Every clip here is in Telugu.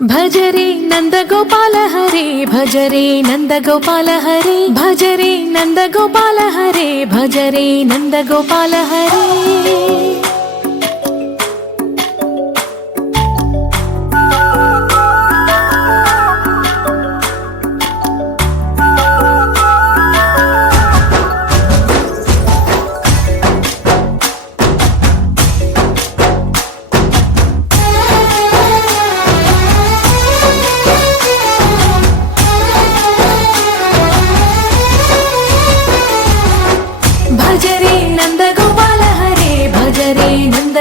భజరే Nandagopala Hare భజరే Nandagopala Hare భజరే Nandagopala Hare భజరే Nandagopala Hare.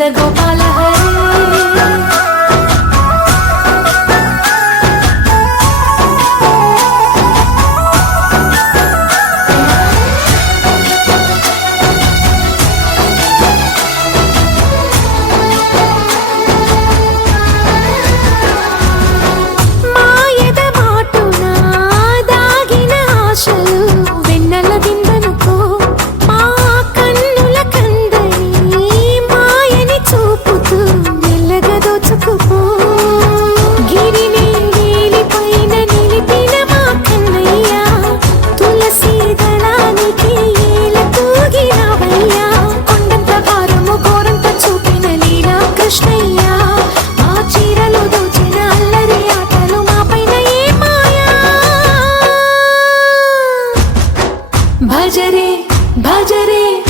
they go by. हाजरे